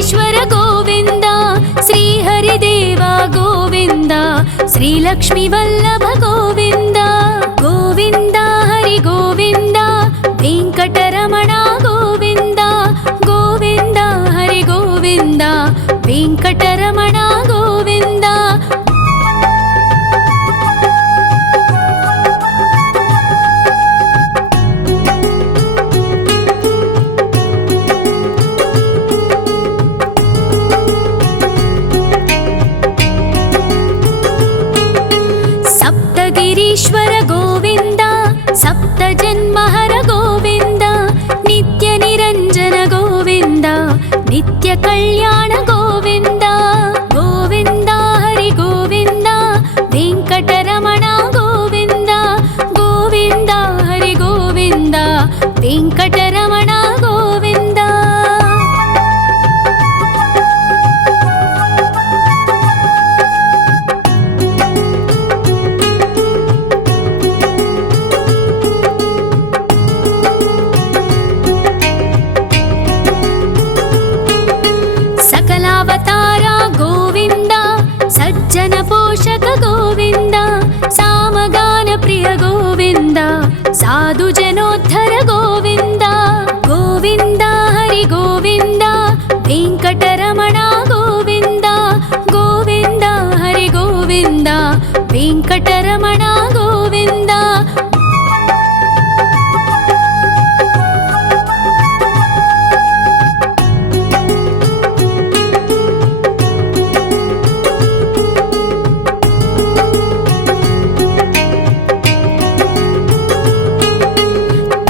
వెంకటేశ్వర గోవింద, శ్రీహరిదేవ గోవింద, శ్రీలక్ష్మీ వల్లభ గోవింద. గోవింద హరి గోవింద, వెంకటరమణ గోవింద. గోవింద హరి గోవింద, వెంకటరమణ గోవింద. సప్తగిరీశ్వర గోవింద, సప్త జన్మహర గోవింద, నిత్య నిరంజన గోవింద, నిత్య కళ్యాణ గోవింద. గోవింద హరి గోవింద, వెంకటరమణ గోవింద. గోవింద హరి గోవింద, వెంకటరమణ గోవింద. సకలావతార గోవింద, సజ్జన పోషక గోవింద, సామగాన ప్రియ గోవింద, సాధు జనోద్ధర గోవింద. గోవింద హరి గోవింద, వెంకటరమణ గోవింద. గోవింద హరి గోవింద, వెంకటరమణ గోవింద.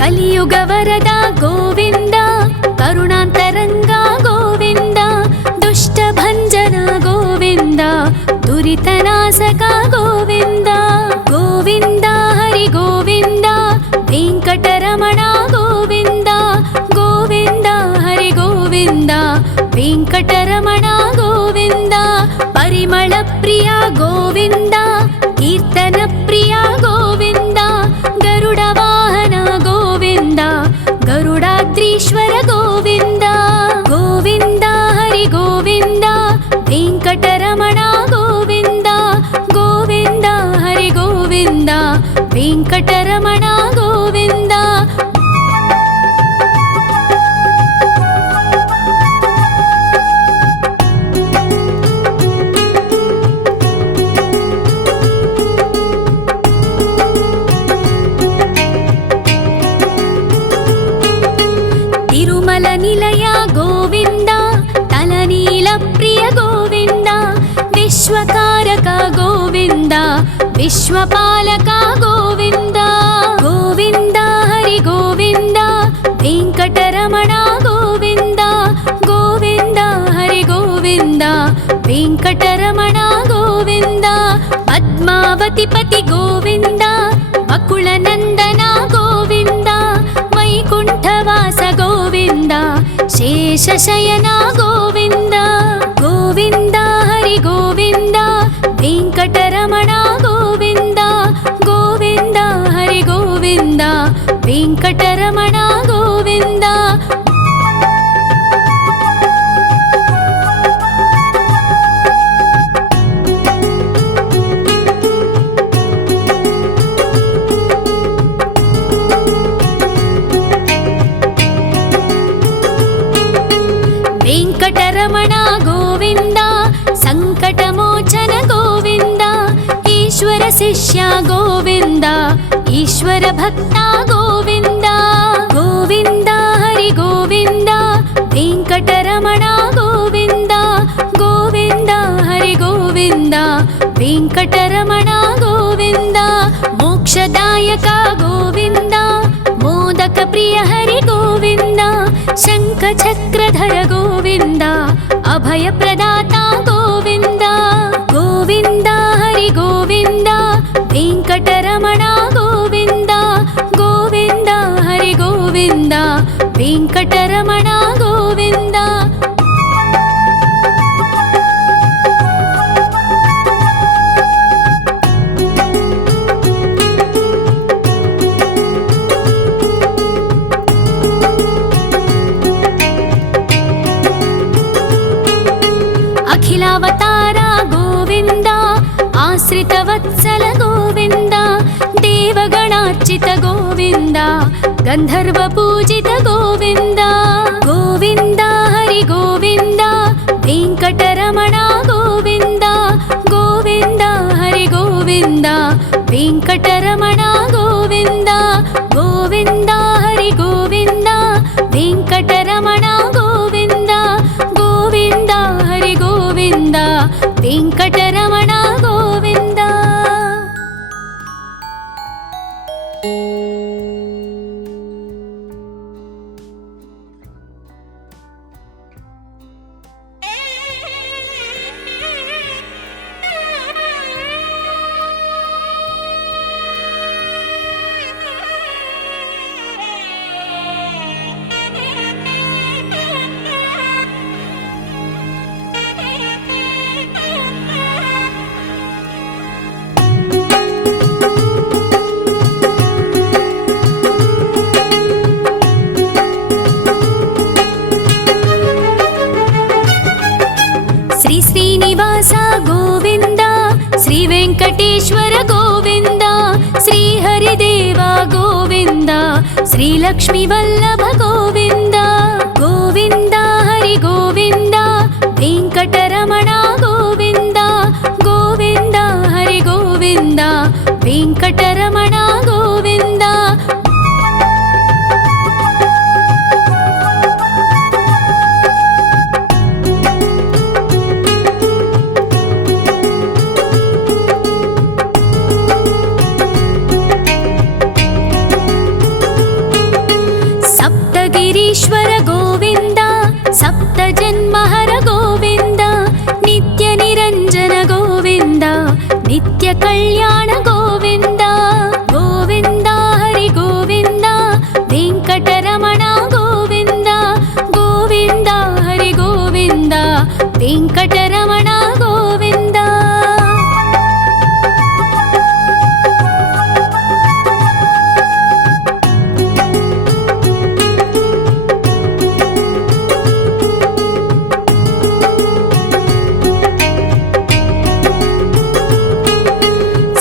కలియుగ వరద గోవింద, కరుణాంతరంగ గోవింద, దుష్ట భంజన గోవింద, దురితనాశక గోవింద. గోవింద హరి గోవింద, వెంకటరమణ గోవింద. గోవింద హరి గోవింద, వెంకటరమణ గోవింద. పరిమళ ప్రియ గోవింద, కీర్తన ప్రియ గోవింద, గరుడ వాహన గోవింద, గరుడాద్రీశ్వర గోవింద. గోవింద హరి గోవింద, వెంకటరమణ గోవింద. గోవింద హరి గోవింద, వెంకటరమణ గోవింద. తిరుమల నిలయ గోవింద, తలనీల ప్రియ గోవింద, విశ్వకారక గోవింద, విశ్వపాలక గోవింద. గోవింద హరి గోవింద, వెంకటరమణ గోవింద. గోవింద హరి గోవింద, వెంకటరమణ గోవింద. పద్మావతి పతి గోవింద, అకుల నందన గోవింద, వైకుంఠవాస గోవింద, శేషశయన గోవింద. గోవింద హరి గోవింద, వెంకటరమణ గోవింద. గోవింద హరి గోవింద, వెంకటరమణ గోవింద. వెంకటరమణ గోవింద, సంకటమోచన గోవింద, ఈశ్వర శిష్య గోవింద, ఈశ్వర భక్త గోవింద. గోవింద హరి గోవింద, వెంకటరమణ గోవింద. గోవింద హరి గోవింద, వెంకటరమణ గోవింద. మోక్షదాయక గోవింద, మోదక ప్రియ హరి గోవింద, శంఖ చక్రధర గోవింద, అభయ ప్రదాత గోవింద. గోవింద హరి గోవింద, వెంకటరమణ గోవింద. గోవింద హరి గోవింద, వెంకటరమణ గోవింద. आश्रितवत्सल गोविन्द देवगणार्चित गोविन्द गन्धर्वपूजित गोविन्द गोविन्द हरि गोविन्द वेङ्कटरमण गोविन्द गोविन्द हरि गोविन्द वेङ्कटरमण गोविन्द गोविन्द हरि गोविन्द वेङ्कटरमण गोविन्द गोविन्द हरि गोविन्द वेङ्कटरमण गोविन्द। श्रीनिवास गोविन्द श्री वेङ्कटेश्वर गोविन्द श्री हरिदेव गोविन्द श्री लक्ष्मीवल्लभ गोविन्द गोविन्द हरि गोविन्द वेङ्कटरमण गोविन्द गोविन्द हरि गोविन्द वेङ्कटरमण गोविन्द। गिरीश्वर गोविन्द सप्तजन्महर गोविन्द नित्यनिरञ्जन गोविन्द नित्यकल्याण गोविन्द गोविन्द हरि गोविन्द वेङ्कटरमण गोविन्द गोविन्द हरि गोविन्द वेङ्कटरमण गोविन्द।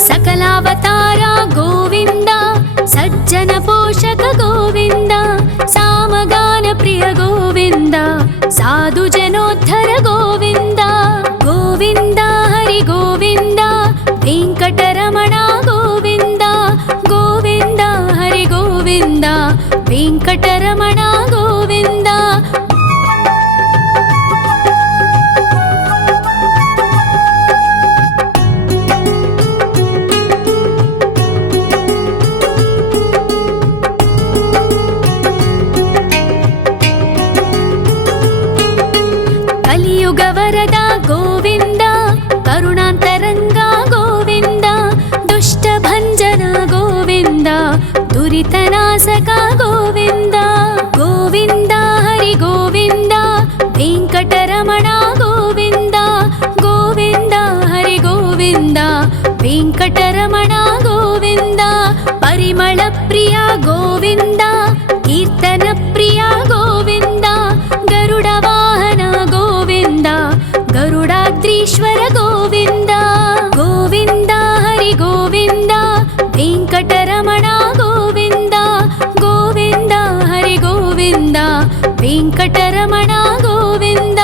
सकलावतार गोविन्द सज्जन पोषक गोविन्द सामगान प्रिय गोविन्द साधु जनोद्धर गोविन्द गोविन्द हरि गोविन्द वेङ्कटरमण गोविन्द गोविन्द हरि गोविन्द वेङ्कटरमण गोविन्द। कलियुगवरद गोविन्द करुणान्तरङ्ग गोविन्द दुष्टभञ्जन गोविन्द दुरितनाशक गोविन्द गोविन्द हरि गोविन्द वेङ्कटरमण गोविन्द गोविन्द हरि गोविन्द वेङ्कटरमण गोविन्द। परिमल प्रिय गोविन्द कीर्तन प्रिय गोविन्द गरुड वाहन गोविन्द गरुडाद्रीश्वर गोविन्द गोविन्द हरि गोविन्द वेङ्कटरमण गोविन्द गोविन्द हरि गोविन्द वेङ्कटरमण गोविन्द।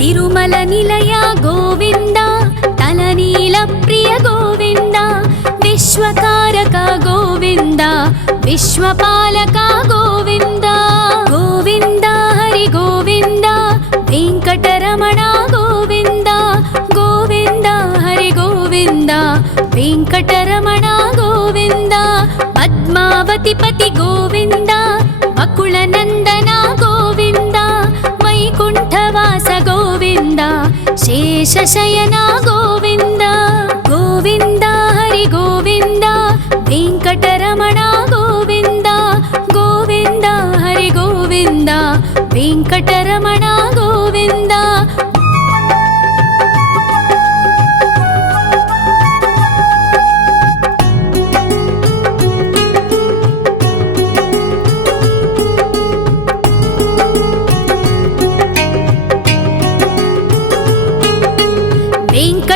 तिरुमल निलय गोविन्द तलनील प्रिय गोविन्द विश्वकारक गोविन्द विश्वपालक गोविन्द गोविन्द हरि गोविन्द वेङ्कटरमण गोविन्द गोविन्द हरि गोविन्द वेङ्कटरमण गोविन्द। पद्मावतिपति गोविन्द बकुलनन्दन गोविन्द वैकुण्ठवास गोविन्द शेषशयन गोविन्द गोविन्द हरि गोविन्द वेङ्कटरमण गोविन्द गोविन्द हरि गोविन्द वेङ्कटरमण गोविन्द।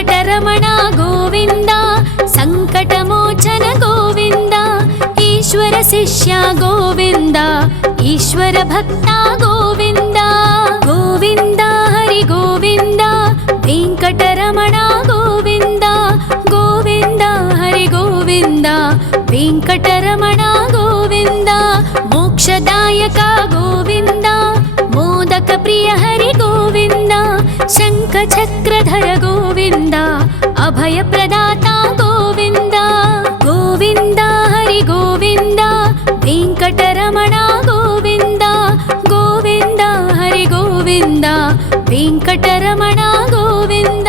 వెంకటరమణ గోవింద సంకటమోచన గోవింద ఈశ్వర శిష్య గోవింద ఈశ్వర భక్త గోవింద గోవింద హరి గోవింద వెంకటరమణ గోవింద గోవింద హరి గోవింద వెంకటరమణ గోవింద మోక్షదాయక గోవింద మోదక ప్రియ హరి గోవింద శంఖ చక్రధర గోవింద అభయ ప్రదాత గోవింద గోవింద హరి గోవింద వెంకటరమణ గోవింద గోవింద హరి గోవింద వెంకటరమణ గోవింద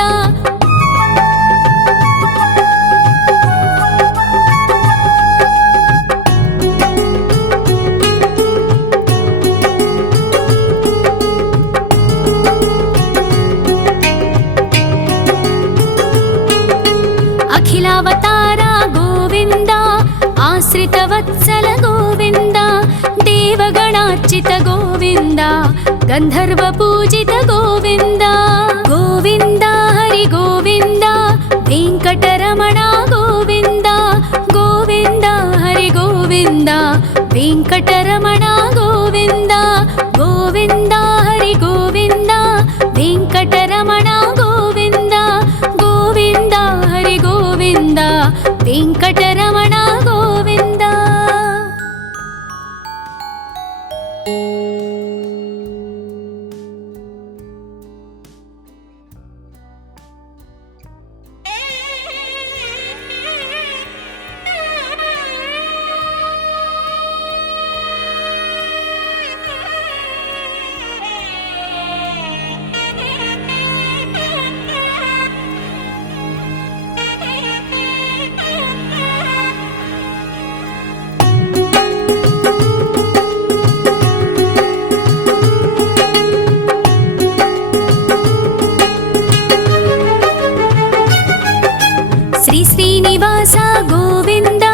అఖిలావతార గోవింద ఆశ్రిత వత్సల గోవింద దేవగణార్చిత గోవింద గంధర్వ పూజిత గోవింద గోవింద హరి గోవింద వెంకటరమణ గోవింద గోవింద హరి గోవింద వెంకటరమణ గోవింద గోవింద హరి గోవింద వెంకటరమణ గోవింద గోవింద హరి గోవింద వెంకటరమణ గోవింద శ్రీ శ్రీనివాస గోవింద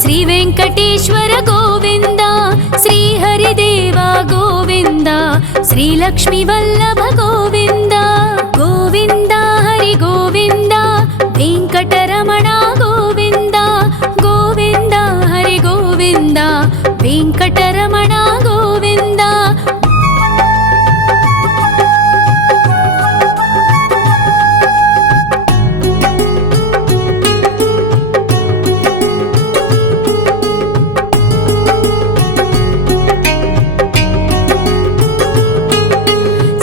శ్రీ వెంకటేశ్వర గోవింద శ్రీ హరిదేవ గోవింద శ్రీ లక్ష్మీ వల్లభ గోవింద గోవింద హరి గోవింద వెంకటరమణ గోవింద గోవింద హరి గోవింద వెంకటరమణ గోవింద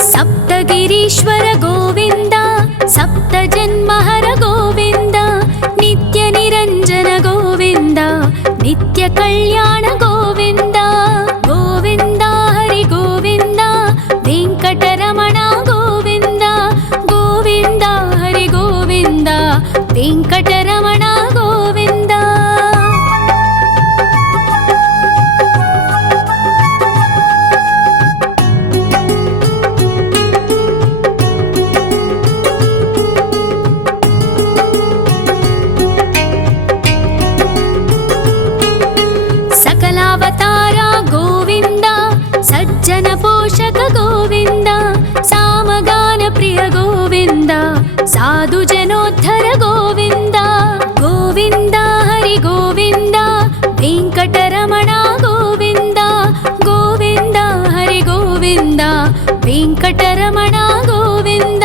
సప్తగిరీశ్వర గోవింద సప్త జన్మహర గోవింద నిత్య నిరంజన గోవింద నిత్య కళ్యాణ గోవింద గోవింద హరి గోవింద వెంకటరమణ గోవింద గోవింద హరి గోవింద వెంకటరమణ గోవింద సకలావతార గోవింద సజ్జన పోషక గోవింద సామగాన ప్రియ గోవింద సాధు జనోద్ధర గోవింద గోవింద హరి గోవింద వెంకటరమణ గోవింద గోవింద హరి గోవింద వెంకటరమణ గోవింద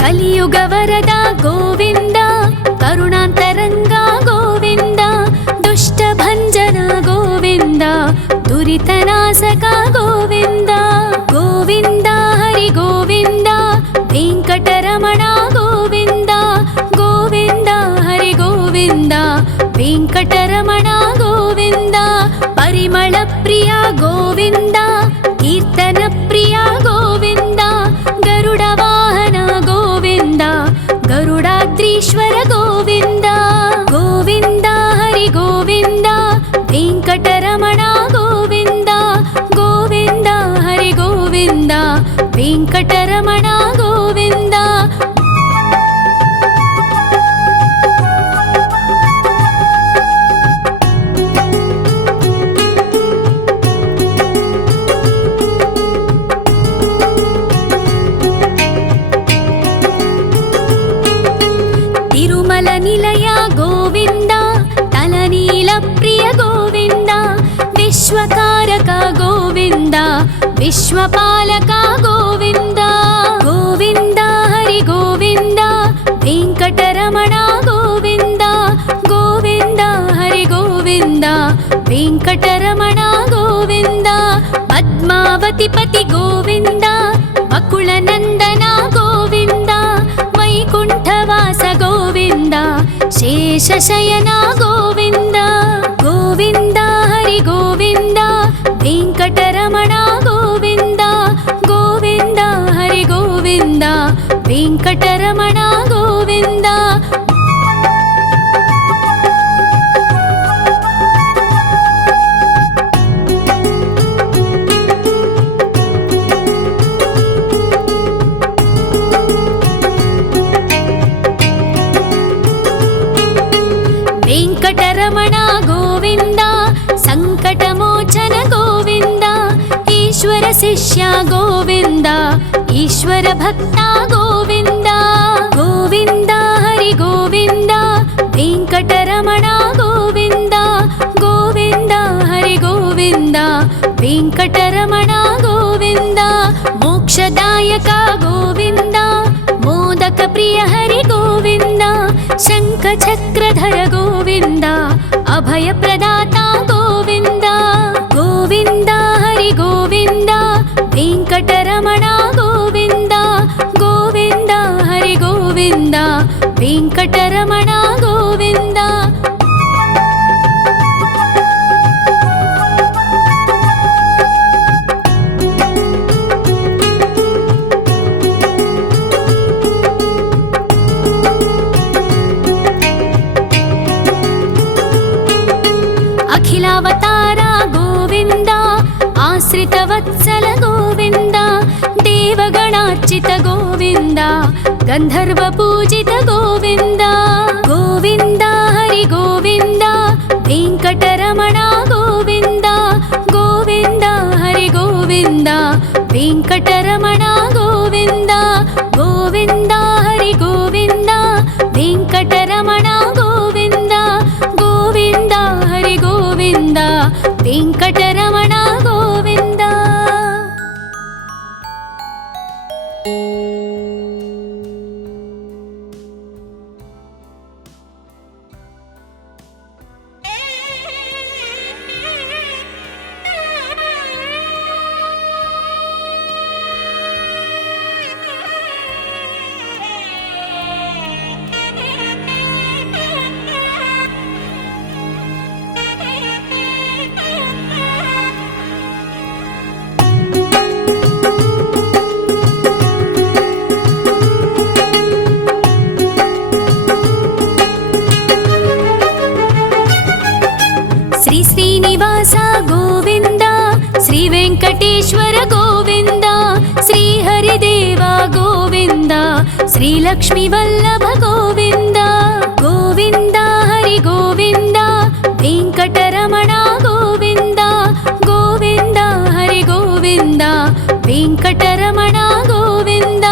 కలియుగ వరద గోవింద కరుణాంతరంగ గోవింద దుష్ట భంజన గోవింద దురితనాశక గోవింద గోవింద హరి గోవింద వెంకటరమణ గోవింద గోవింద హరి గోవింద వెంకటరమణ గోవింద పరిమళ ప్రియ గోవింద కీర్తన ప్రియ గోవింద గరుడ వాహన గోవింద గరుడాద్రీశ్వర గోవింద గోవింద హరి గోవింద వెంకటరమణ గోవింద గోవింద హరి గోవింద వెంకటరమణ గోవింద विश्वकारक गोविन्द विश्वपालक गोविन्द गोविन्द हरि गोविन्द वेङ्कटरमण गोविन्द गोविन्द हरि गोविन्द वेङ्कटरमण गोविन्द पद्मावतिपति गोविन्द बकुलनन्दन गोविन्द वैकुण्ठवास गोविन्द शेषशयन गोविन्द गोविन्द हरि गोविन्द वेङ्कटरमण गोविन्द गोविन्द हरि गोविन्द वेङ्कटरमण गोविन्द वेङ्कटरमण गोविन्द सङ्कटमोचन गोविन्द ईश्वर शिष्य गोविन्द ईश्वर भक्त गोविन्द गोविन्द हरि गोविन्द वेङ्कटरमण गोविन्द गोविन्द हरि गोविन्द वेङ्कटरमण गोविन्द मोक्षदायक गोविन्द मोदक प्रिय हरि गोविन्द शङ्खचक्रधर गोविन्द अभयप्रदाता गोविन्द गोविन्द हरि गोविन्द वेङ्कटरमण गोविन्द गोविन्द हरि गोविन्द वेङ्कटरमण गोविन्द अखिलावतार गोविन्द आश्रितवत्सल गोविन्द देवगणार्चित गोविन्द गन्धर्वपूजित गोविन्द गोविन्द हरि गोविन्द वेङ्कटरमण गोविन्द गोविन्द हरि गोविन्द वेङ्कटरमण गोविन्द गोविन्द हरि गोविन्द वेङ्कटरमण गोविन्द गोविन्द हरि गोविन्द वेङ्कटरमण गोविन्द श्रीनिवास गोविन्द श्रीवेङ्कटेश्वर गोविन्द श्रीहरिदेव गोविन्द श्रीलक्ष्मीवल्लभ गोविन्द गोविन्द हरि गोविन्द वेङ्कटरमण गोविन्द गोविन्द हरि गोविन्द वेङ्कटरमण गोविन्द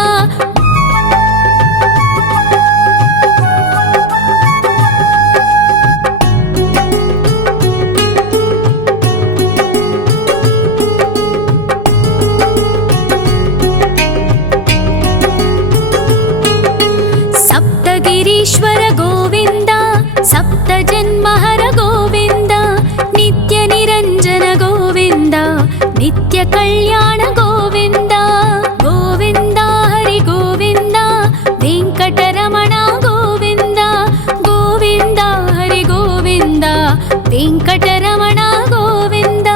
ईश्वर गोविन्द सप्तजन्महर गोविन्द नित्यनिरञ्जन गोविन्द नित्यकल्याण गोविन्द गोविन्द हरि गोविन्द वेङ्कटरमण गोविन्द गोविन्द हरि गोविन्द वेङ्कटरमण गोविन्द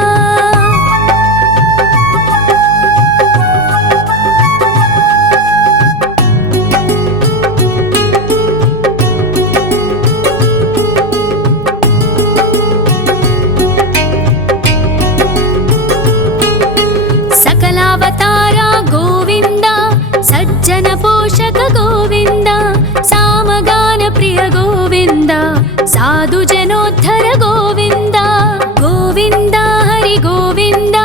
सकलावतार गोविन्द सज्जन पोषक गोविन्द सामगान प्रिय गोविन्द साधु जनोद्धर गोविन्द गोविन्द हरि गोविन्द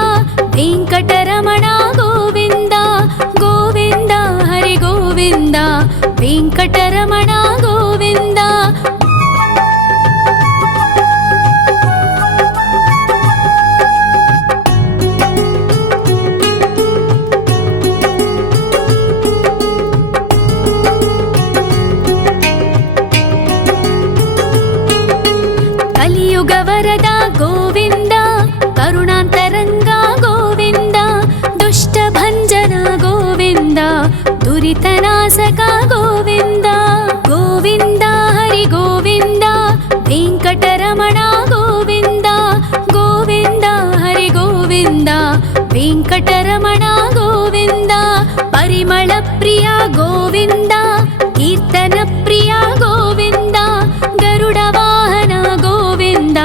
वेङ्कटरमण गोविन्द गोविन्द हरि गोविन्द वेङ्कटरमण गोविन्द ಭಕ್ತವರದ ಗೋವಿಂದ ಕರುಣಾಂತರಂಗ ಗೋವಿಂದ ದುಷ್ಟಭಂಜನ ಗೋವಿಂದ ದುರಿತನಾಶಕ ಗೋವಿಂದ ಗೋವಿಂದ ಹರಿ ಗೋವಿಂದ ವೆಂಕಟರಮಣ ಗೋವಿಂದ ಗೋವಿಂದ ಹರಿ ಗೋವಿಂದ ವೆಂಕಟರಮಣ ಗೋವಿಂದ ಪರಿಮಳ ಪ್ರಿಯ ಗೋವಿಂದ ಕೀರ್ತನ ಪ್ರಿಯ ಗೋವಿಂದ ಗರುಡ ವಾಹನ ಗೋವಿಂದ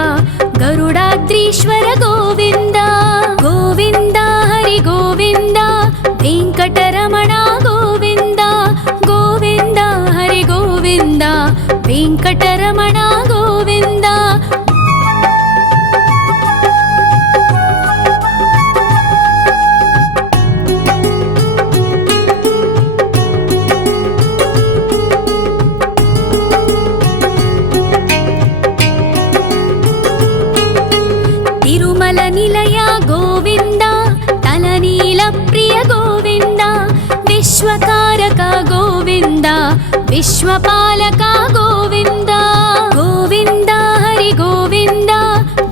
ಗರುಡಾದ್ರೀಶ್ವರ ಗೋವಿಂದ ಗೋವಿಂದ ಹರಿ ಗೋವಿಂದ ವೆಂಕಟರಮಣ ಗೋವಿಂದ ಗೋವಿಂದ ಹರಿ ಗೋವಿಂದ ವೆಂಕಟರಮಣ ಗೋವಿಂದ ತಿರುಮಲ ನಿಲಯ ಗೋವಿಂದ ತಲನೀಲ ಪ್ರಿಯ ಗೋವಿಂದ ವಿಶ್ವಕಾರಕ ಗೋವಿಂದ ವಿಶ್ವಪಾಲಕ ಗೋವಿಂದ ಗೋವಿಂದ ಹರಿ ಗೋವಿಂದ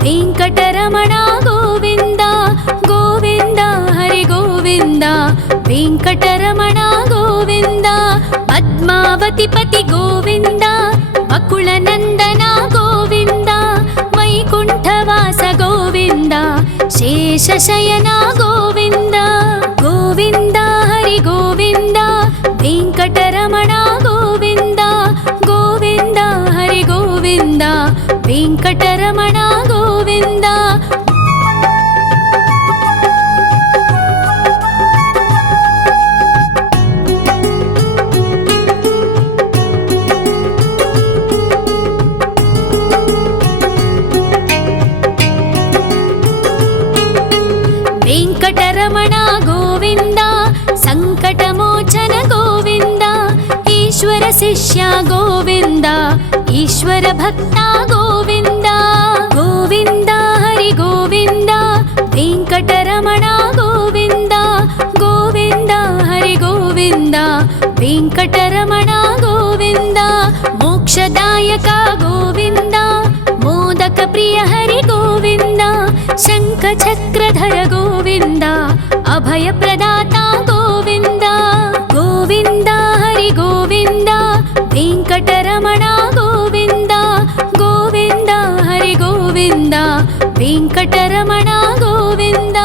ವೆಂಕಟರಮಣ ಗೋವಿಂದ ಗೋವಿಂದ ಹರಿ ಗೋವಿಂದ ವೆಂಕಟರಮಣ ಗೋವಿಂದ ಪದ್ಮಾವತಿ ಪತಿ ಗೋವಿಂದ ಬಕುಳ ನಂದನ ಗೋವಿಂದ ವೈಕುಂಠವಾಸ ಗೋವಿಂದ ಶೇಷಶಯನ ಗೋವಿಂದ ಗೋವಿಂದ ಹರಿ ಗೋವಿಂದ ವೆಂಕಟರಮಣ ಗೋವಿಂದ ಗೋವಿಂದ ಹರಿ ಗೋವಿಂದ ವೆಂಕಟರಮಣ ಗೋವಿಂದ ವೆಂಕಟರಮಣ ಗೋವಿಂದ ಸಂಕಟಮೋಚನ ಗೋವಿಂದ ಈಶ್ವರ ಶಿಷ್ಯ ಗೋವಿಂದ ಈಶ್ವರ ಭಕ್ತ ಗೋವಿಂದ ಗೋವಿಂದ ಹರಿ ಗೋವಿಂದ ವೆಂಕಟರಮಣ ಗೋವಿಂದ ಗೋವಿಂದ ಹರಿ ಗೋವಿಂದ ವೆಂಕಟರಮಣ ಗೋವಿಂದ ಮೋಕ್ಷದಾಯಕ ಗೋವಿಂದ ಮೋದಕ ಪ್ರಿಯ ಹರಿ ಗೋವಿಂದ ಶಂಖ ಚಕ್ರಧರ ಗೋವಿಂದ ಅಭಯ ಪ್ರದಾತ ಗೋವಿಂದ ಗೋವಿಂದ ಹರಿ ಗೋವಿಂದ ವೆಂಕಟರಮಣ ಗೋವಿಂದ ಗೋವಿಂದ ಹರಿ ಗೋವಿಂದ ವೆಂಕಟರಮಣ ಗೋವಿಂದ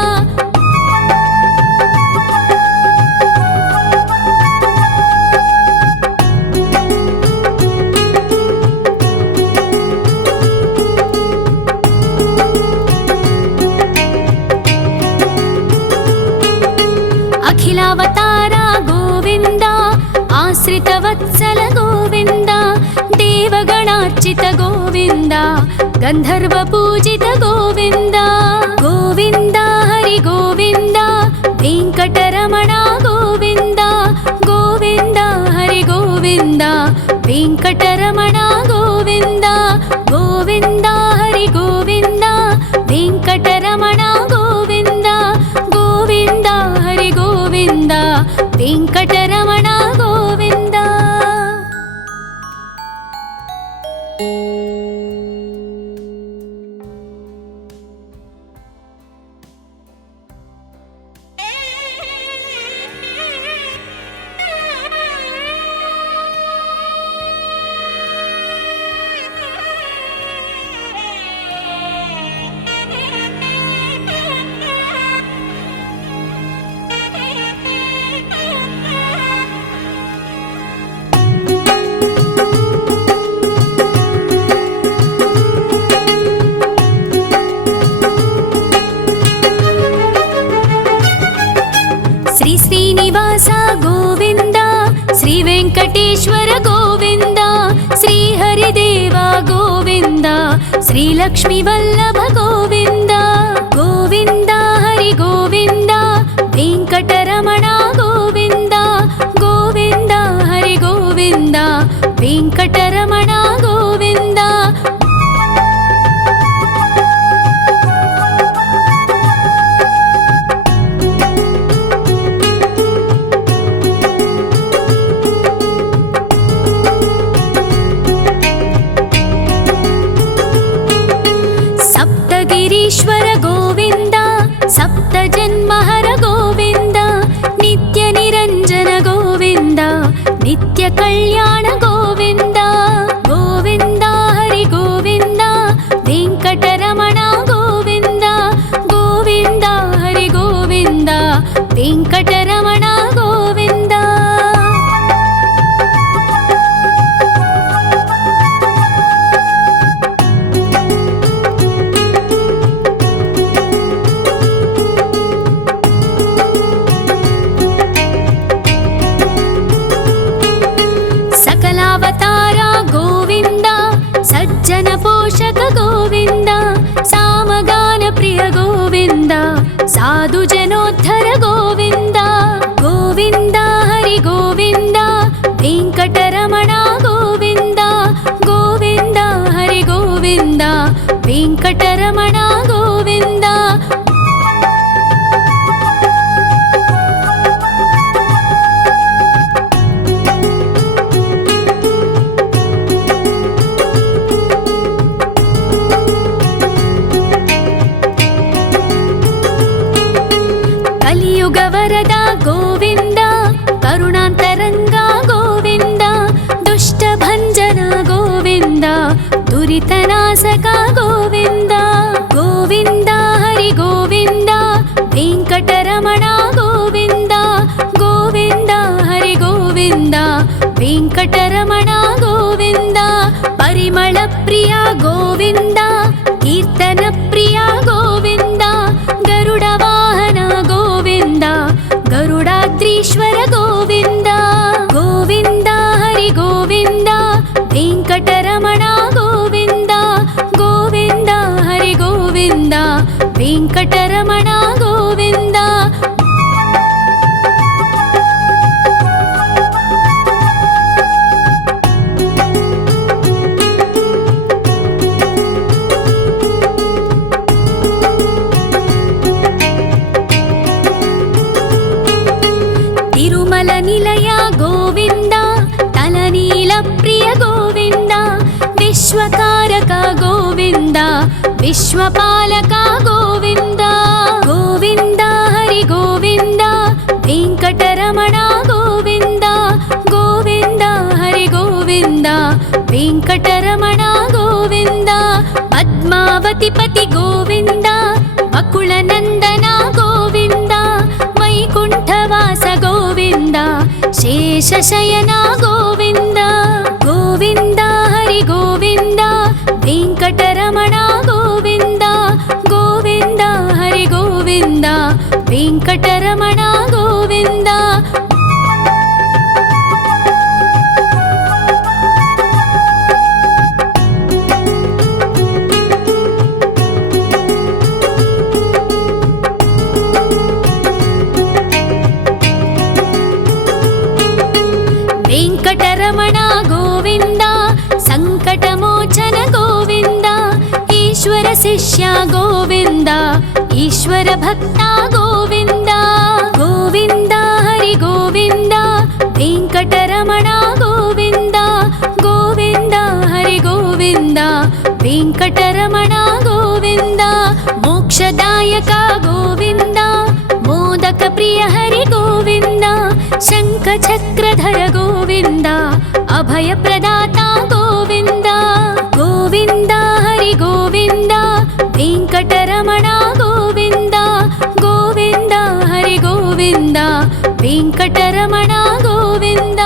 ಅಖಿಲಾವತಾರ ಗೋವಿಂದ ಆಶ್ರಿತ ವತ್ಸಲ ಗೋವಿಂದ ದೇವಗಣಾರ್ಚಿತ ಗೋವಿಂದ ಗಂಧರ್ವ ಪೂಜಿತ ಗೋವಿಂದ ಗೋವಿಂದ ಹರಿ ಗೋವಿಂದ ವೆಂಕಟರಮಣ ಗೋವಿಂದ ಗೋವಿಂದ ಹರಿ ಗೋವಿಂದ ವೆಂಕಟರಮಣ ಗೋವಿಂದ ಗೋವಿಂದ ಹರಿ ಗೋವಿಂದ ವೆಂಕಟರಮಣ ಗೋವಿಂದ ಗೋವಿಂದ ಹರಿ ಗೋವಿಂದ ವೆಂಕಟರಮಣ ಗೋವಿಂದ ಶ್ರೀ ಶ್ರೀನಿವಾಸ ಗೋವಿಂದ ಶ್ರೀ ವೆಂಕಟೇಶ್ವರ ಗೋವಿಂದ ಶ್ರೀ ಹರಿದೇವ ಗೋವಿಂದ ಶ್ರೀ ಲಕ್ಷ್ಮೀ ವಲ್ಲಭ ಗೋವಿಂದ ಗೋವಿಂದ ಹರಿ ಗೋವಿಂದ ವೆಂಕಟರಮಣ ಗೋವಿಂದ ಗೋವಿಂದ ಹರಿ ಗೋವಿಂದ ವೆಂಕಟರಮಣ ಗೋವಿಂದ ಕಲ್ಯಾಣ ಗೋವಿಂದ ಗೋವಿಂದ ಹರಿ ಗೋವಿಂದ ವೆಂಕಟರಮಣ ಗೋವಿಂದ ಗೋವಿಂದ ಹರಿ ಗೋವಿಂದ ವೆಂಕಟರಮಣ ಗೋವಿಂದ. सकलावतार गोविंद सज्जन पोषक गोविंद सामगान प्रिय गोविंद साधु जनोद्धर गोविंद गोविंद हरि गोविंद वेंकटरमण गोविंद गोविंद हरि गोविंद वेंकटरमण गोविंद. ಕಲಿಯುಗ ವರದ ಗೋವಿಂದ ಕರುಣಾಂತರಂಗ ಗೋವಿಂದ ದುಷ್ಟ ಭಂಜನ ಗೋವಿಂದ ದುರಿತನಾಶಕ ಗೋವಿಂದ ಗೋವಿಂದ ಹರಿ ಗೋವಿಂದ ವೆಂಕಟರಮಣ ಗೋವಿಂದ ಗೋವಿಂದ ಹರಿ ಗೋವಿಂದ ವೆಂಕಟರಮಣ ಗೋವಿಂದ. ಪರಿಮಳ ಪ್ರಿಯ ಗೋವಿಂದ ಕೀರ್ತನ ಪ್ರಿಯ ಗೋವಿಂದ ಗರುಡ ವಾಹನ ಗೋವಿಂದ ಗರುಡಾದ್ರೀಶ್ವರ ಗೋವಿಂದ ಗೋವಿಂದ ಹರಿ ಗೋವಿಂದ ವೆಂಕಟರಮಣ ಗೋವಿಂದ ಗೋವಿಂದ ಹರಿ ಗೋವಿಂದ ವೆಂಕಟರಮಣ ಗೋವಿಂದ. ತಿರುಮಲ ನಿಲಯ ಗೋವಿಂದ ತಲನೀಲ ಪ್ರಿಯ ಗೋವಿಂದ ವಿಶ್ವಕಾರಕ ಗೋವಿಂದ ವಿಶ್ವಪಾಲಕ ಗೋವಿಂದ ಗೋವಿಂದ ಹರಿ ಗೋವಿಂದ ವೆಂಕಟರಮಣ ಗೋವಿಂದ ಗೋವಿಂದ ಹರಿ ಗೋವಿಂದ ವೆಂಕಟರಮಣ ಗೋವಿಂದ. ಪದ್ಮಾವತಿ ಪತಿ ಗೋವಿಂದ ಅಕುಳ ನಂದನ ಗೋವಿಂದ ವೈಕುಂಠವಾಸ ಗೋವಿಂದ ಶೇಷಶಯನ ಗೋವಿಂದ ಗೋವಿಂದ ಹರಿ ಗೋವಿಂದ ವೆಂಕಟರಮಣ ಗೋವಿಂದ ಗೋವಿಂದ ಹರಿ ಗೋವಿಂದ ವೆಂಕಟರಮಣ ಗೋವಿಂದ. ವೆಂಕಟರಮಣ ಗೋವಿಂದ ಸಂಕಟಮೋಚನ ಗೋವಿಂದ ಈಶ್ವರ ಶಿಷ್ಯ ಗೋವಿಂದ ಈಶ್ವರ ಭಕ್ತ ಗೋವಿಂದ ಗೋವಿಂದ ಹರಿ ಗೋವಿಂದ ವೆಂಕಟರಮಣ ಗೋವಿಂದ ಗೋವಿಂದ ಹರಿ ಗೋವಿಂದ ವೆಂಕಟರಮಣ ಗೋವಿಂದ. ಮೋಕ್ಷದಾಯಕ ಗೋವಿಂದ ಮೋದಕ ಪ್ರಿಯ ಹರಿ ಗೋವಿಂದ ಶಂಖ ಚಕ್ರಧರ ಗೋವಿಂದ ಅಭಯ ಪ್ರದಾತ ಗೋವಿಂದ ಗೋವಿಂದ ಹರಿ ಗೋವಿಂದ ವೆಂಕಟರಮಣ ಗೋವಿಂದ ಗೋವಿಂದ ಹರಿ ಗೋವಿಂದ ವೆಂಕಟರಮಣ ಗೋವಿಂದ.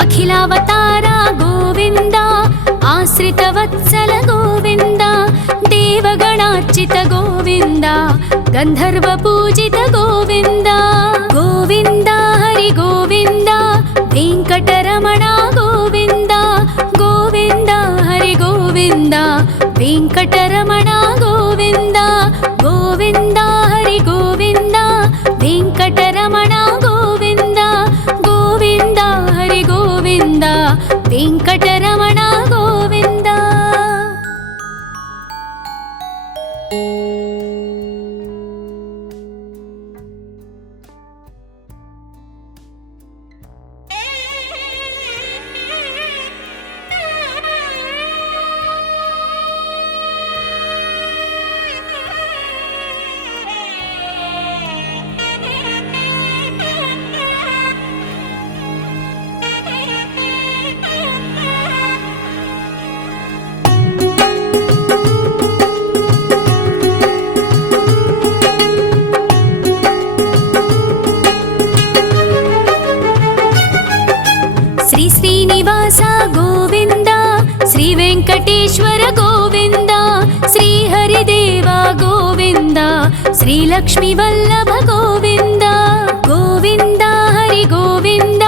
ಅಖಿಲಾವತಾರ ಗೋವಿಂದ ಆಶ್ರಿತ ವತ್ಸಲ ಗೋವಿಂದ ದೇವಗಣಾರ್ಚಿತ ಗೋವಿಂದ ಗಂಧರ್ವ ಪೂಜಿತ ಗೋವಿಂದ ಗೋವಿಂದ ಹರಿ ಗೋವಿಂದ ವೆಂಕಟರಮಣ ಗೋವಿಂದ ಗೋವಿಂದ ಹರಿ ಗೋವಿಂದ ವೆಂಕಟರಮಣ ಗೋವಿಂದ ಗೋವಿಂದ ಹರಿ ಗೋವಿಂದ ವೆಂಕಟರಮಣ ಗೋವಿಂದ ಗೋವಿಂದ ಹರಿ ಗೋವಿಂದ ವೆಂಕಟರಮಣ ಗೋವಿಂದ. శ్రీనివాస గోవింద, శ్రీ వెంకటేశ్వర గోవింద, శ్రీహరిదేవ గోవింద, శ్రీలక్ష్మీ వల్లభ గోవింద. గోవింద హరి గోవింద,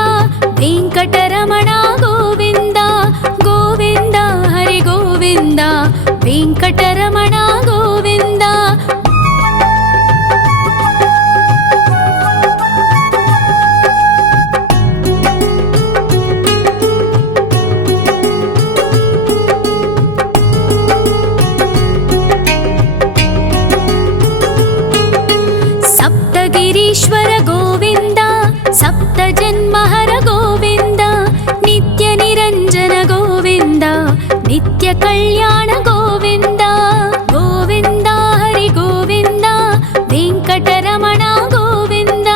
వెంకటరమణ గోవింద, గోవింద హరి గోవింద, వెంకటరమణ గోవింద. సప్తగిరీశ్వర గోవింద, సప్త జన్మహర గోవింద, నిత్య నిరంజన గోవింద, నిత్య కళ్యాణ గోవింద. గోవింద హరి గోవింద, వెంకటరమణ గోవింద,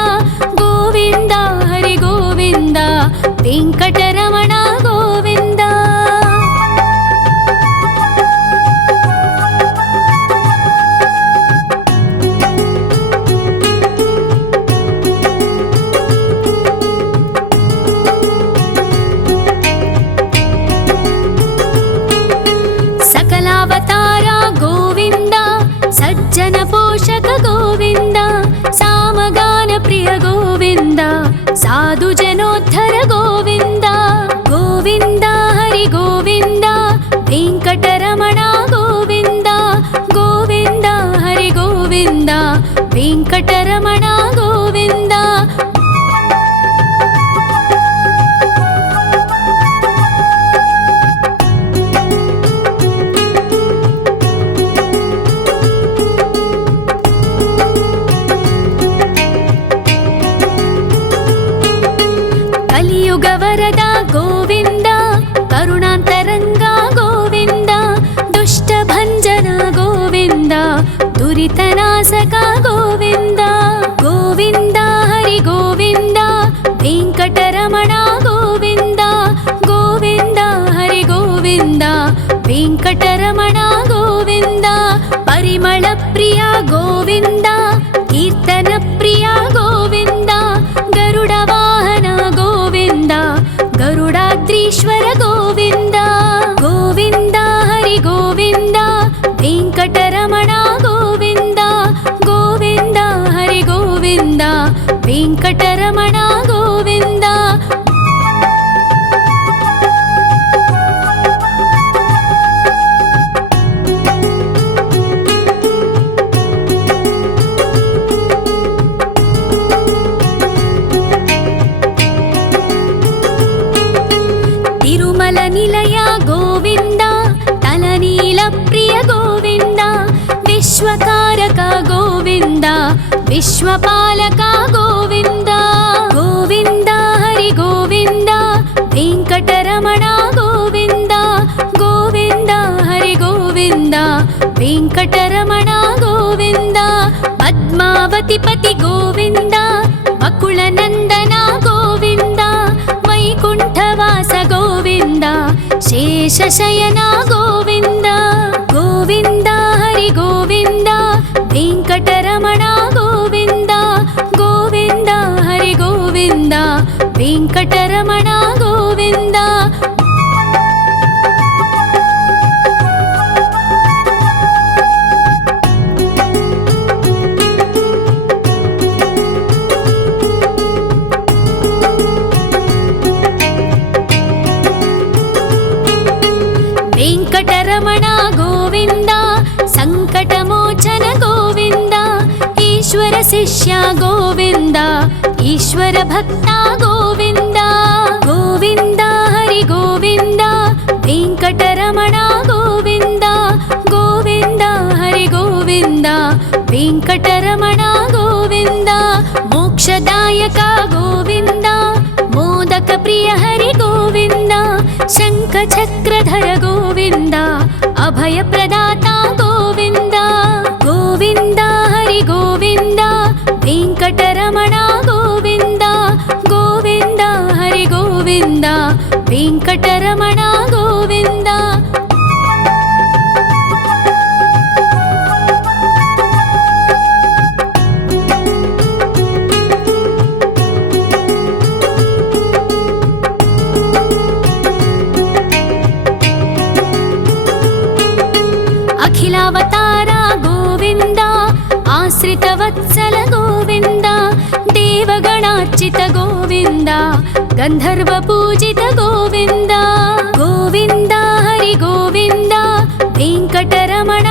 గోవింద హరి గోవింద, వెంకటరమణ గోవింద. సకలావతార గోవింద, సజ్జన పోషక గోవింద, సామగాన ప్రియ గోవింద, సాధు జనోద్ధర గోవింద. గోవింద హరి గోవింద, వెంకటరమణ గోవింద, గోవింద హరి గోవింద, వెంకటరమణ గోవింద. కలియుగ వరద గోవింద, కరుణాంతరంగ గోవింద, దుష్ట భంజన గోవింద, దురితనాశక గోవింద. గోవింద హరి గోవింద, వెంకటరమణ గోవింద, గోవింద హరి గోవింద, వెంకటరమణ గోవింద. పరిమళ ప్రియ గోవింద, కీర్తన ప్రియ గోవింద, గరుడ వాహన గోవింద, గరుడాద్రీశ్వర గోవింద. గోవింద హరి గోవింద, వెంకటరమణ గోవింద, గోవింద హరి గోవింద, వెంకటరమణ గోవింద. తిరుమల నిలయ గోవింద, తలనీల ప్రియ గోవింద, విశ్వకారక గోవింద, విశ్వపాలక గోవింద. గోవింద హరి గోవింద, వెంకటరమణ గోవింద, గోవింద హరి గోవింద, వెంకటరమణ గోవింద. పద్మావతి పతి గోవింద, వకుళ నందన గోవింద, వైకుంఠవాస గోవింద, శేషశయన గోవింద. గోవింద హరి గోవింద, వెంకటరమణ గోవింద, గోవింద హరి గోవింద, వెంకటరమణ గోవింద. వెంకటరమణ గోవింద, సంకటమోచన గోవింద, ఈశ్వర శిష్య గోవింద, ఈశ్వర భక్త గోవింద. గోవింద హరి గోవింద, వెంకటరమణ గోవింద, గోవింద హరి గోవింద, వెంకటరమణ గోవింద. మోక్షదాయక గోవింద, మోదక ప్రియ హరి గోవింద, శంఖ చక్రధర గోవింద, అభయ ప్రదాత గోవింద. గోవింద హరి గోవింద, వెంకటరమణ గోవింద, గోవింద హరి గోవింద, వెంకటరమణ గోవింద. आश्रितवत्सल गोविन्द देवगणार्चित गोविन्द गन्धर्वपूजित गोविन्द गोविन्द हरि गोविन्द वेङ्कटरमण